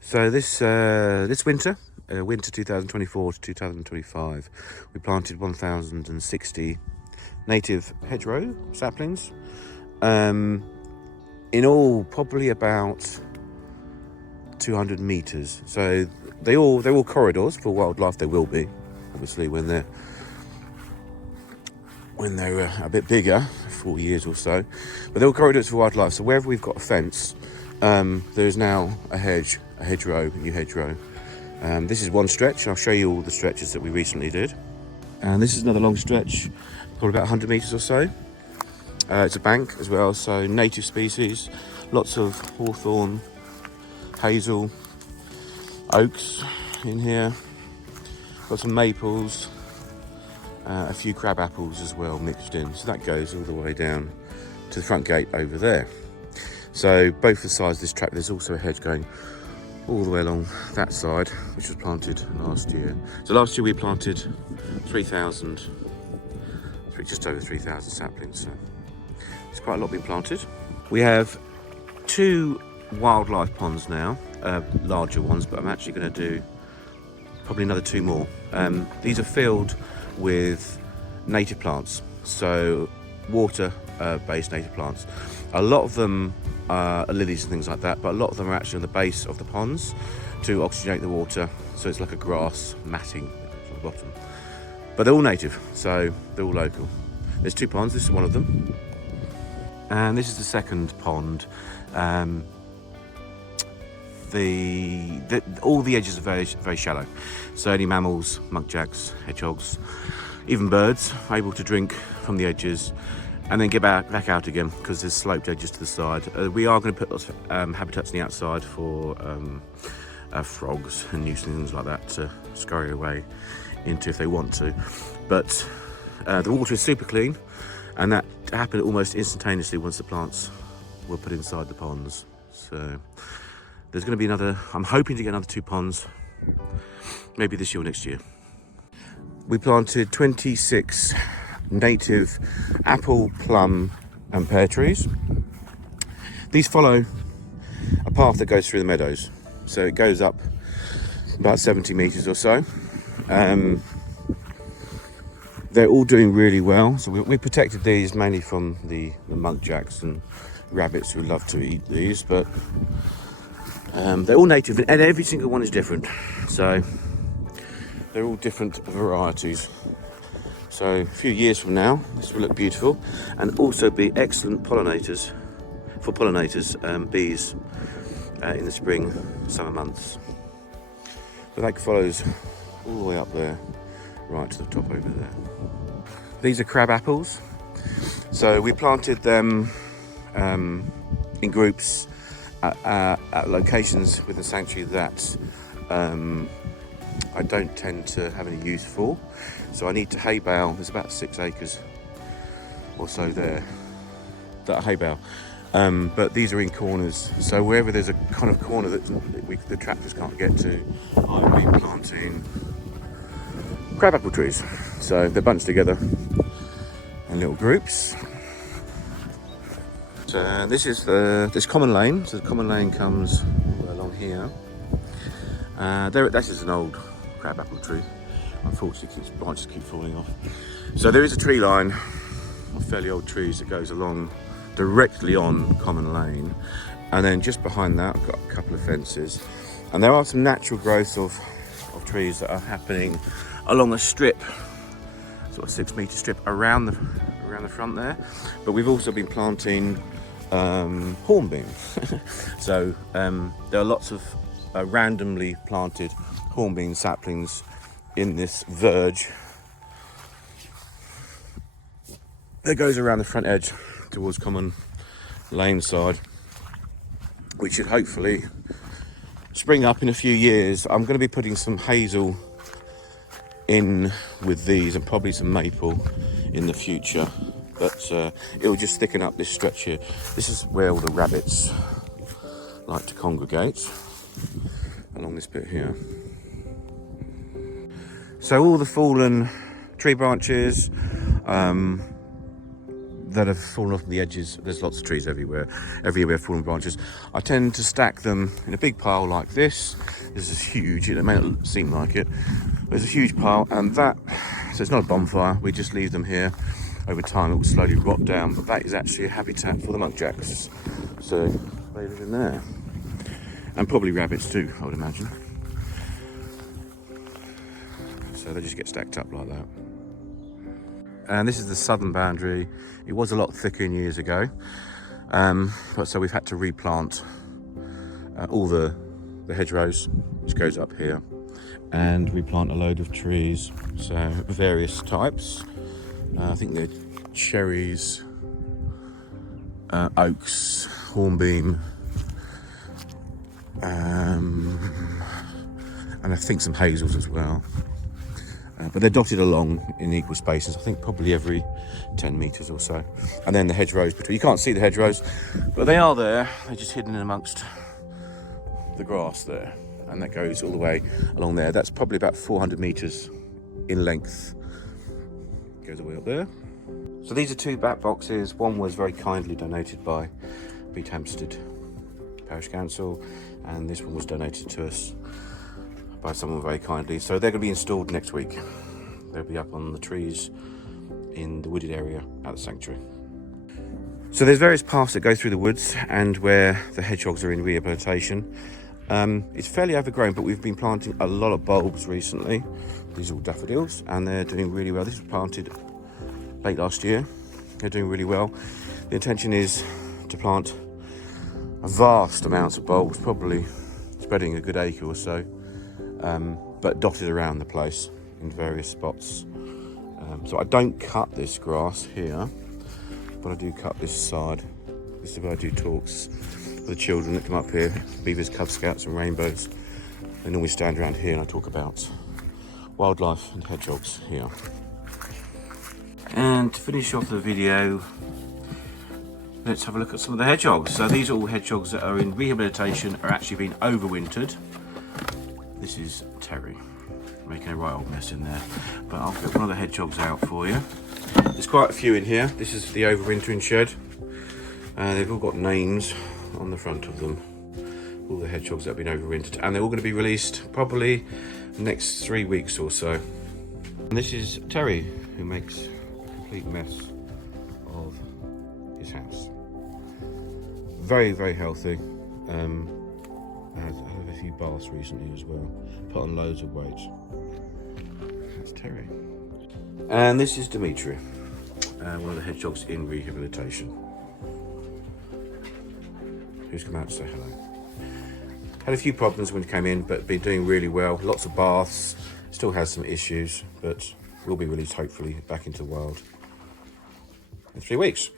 So this winter, winter 2024 to 2025, we planted 1,060 native hedgerow saplings. In all, probably about 200 meters. So they're all corridors for wildlife. They will be, obviously, when they're a bit bigger, 4 years or so. But they're all corridors for wildlife. So wherever we've got a fence, there's now a hedgerow, a new hedgerow. This is one stretch. I'll show you all the stretches that we recently did. And this is another long stretch, probably about 100 meters or so. It's a bank as well, so native species, lots of hawthorn, hazel, oaks in here. Got some maples, a few crab apples as well mixed in. So that goes all the way down to the front gate over there. So both the sides of this track, there's also a hedge going all the way along that side, which was planted last year. So last year we planted 3,000, just over 3,000 saplings. So it's quite a lot being planted. We have 2 wildlife ponds now, larger ones, but I'm actually going to do probably another 2 more. These are filled with native plants, so water-based native plants. A lot of them are lilies and things like that, but a lot of them are actually on the base of the ponds to oxygenate the water, so it's like a grass matting on the bottom. But they're all native, so they're all local. There's 2 ponds, this is one of them. And this is the second pond. All the edges are very, very shallow. So any mammals, muntjacs, hedgehogs, even birds are able to drink from the edges and then get back out again because there's sloped edges to the side. We are going to put lots of habitats on the outside for frogs and newts and things like that to scurry away into if they want to. But the water is super clean, and that happened almost instantaneously once the plants were put inside the ponds. So there's going to be I'm hoping to get another 2 ponds, maybe this year or next year. We planted 26 native apple, plum and pear trees. These follow a path that goes through the meadows. So it goes up about 70 meters or so. They're all doing really well. So we protected these mainly from the muntjacs and rabbits who love to eat these, but they're all native and every single one is different. So they're all different varieties. So a few years from now, this will look beautiful and also be excellent pollinators for bees in the spring, summer months. But that follows all the way up there, right to the top over there. These are crab apples. So we planted them in groups at locations within the sanctuary that I don't tend to have any use for. So I need to hay bale. There's about 6 acres or so there that are hay bale. But these are in corners. So wherever there's a kind of corner that the tractors can't get to, I've been planting crabapple trees. So they're bunched together in little groups. So this is this common lane. So the common lane comes along here. That is an old crabapple tree. Unfortunately, its branches keep falling off. So there is a tree line of fairly old trees that goes along directly on common lane, and then just behind that I've got a couple of fences, and there are some natural growth of trees that are happening along a strip, sort of 6 meter strip around the front there. But we've also been planting hornbeam. So there are lots of randomly planted hornbeam saplings in this verge that goes around the front edge towards common lane side, which should hopefully spring up in a few years. I'm going to be putting some hazel in with these and probably some maple in the future, but it will just thicken up this stretch here. This is where all the rabbits like to congregate, along this bit here. So all the fallen tree branches, that have fallen off the edges. There's lots of trees everywhere. Every year we have fallen branches. I tend to stack them in a big pile like this. This is huge. It may not seem like it. There's a huge pile, and so it's not a bonfire. We just leave them here. Over time, it will slowly rot down. But that is actually a habitat for the muntjacs. So they live in there, and probably rabbits too, I would imagine. So they just get stacked up like that. And this is the southern boundary. It was a lot thicker years ago, but so we've had to replant all the hedgerows, which goes up here, and replant a load of trees, so various types. I think they're cherries, oaks, hornbeam, and I think some hazels as well. But they're dotted along in equal spaces, I think probably every 10 metres or so. And then the hedgerows between. You can't see the hedgerows, but they are there. They're just hidden in amongst the grass there. And that goes all the way along there. That's probably about 400 metres in length. Goes all the way up there. So these are two back boxes. One was very kindly donated by Wheathampstead Parish Council, and this one was donated to us by someone very kindly. So they're going to be installed next week. They'll be up on the trees in the wooded area at the sanctuary. So there's various paths that go through the woods and where the hedgehogs are in rehabilitation. It's fairly overgrown, but we've been planting a lot of bulbs recently. These are all daffodils, and they're doing really well. This was planted late last year. They're doing really well. The intention is to plant a vast amounts of bulbs, probably spreading a good acre or so, but dotted around the place in various spots. So I don't cut this grass here, but I do cut this side. This is where I do talks for the children that come up here, beavers, Cub Scouts and rainbows. They normally stand around here and I talk about wildlife and hedgehogs here. And to finish off the video, let's have a look at some of the hedgehogs. So these are all hedgehogs that are in rehabilitation, are actually being overwintered. This is Terry, making a right old mess in there. But I'll get one of the hedgehogs out for you. There's quite a few in here. This is the overwintering shed. They've all got names on the front of them. All the hedgehogs that have been overwintered. And they're all going to be released probably the next 3 weeks or so. And this is Terry, who makes a complete mess of his house. Very, very healthy. I had a few baths recently as well. Put on loads of weight. That's Terry. And this is Dimitri, one of the hedgehogs in rehabilitation, who's come out to say hello. Had a few problems when he came in, but been doing really well. Lots of baths. Still has some issues, but will be released hopefully back into the wild in 3 weeks.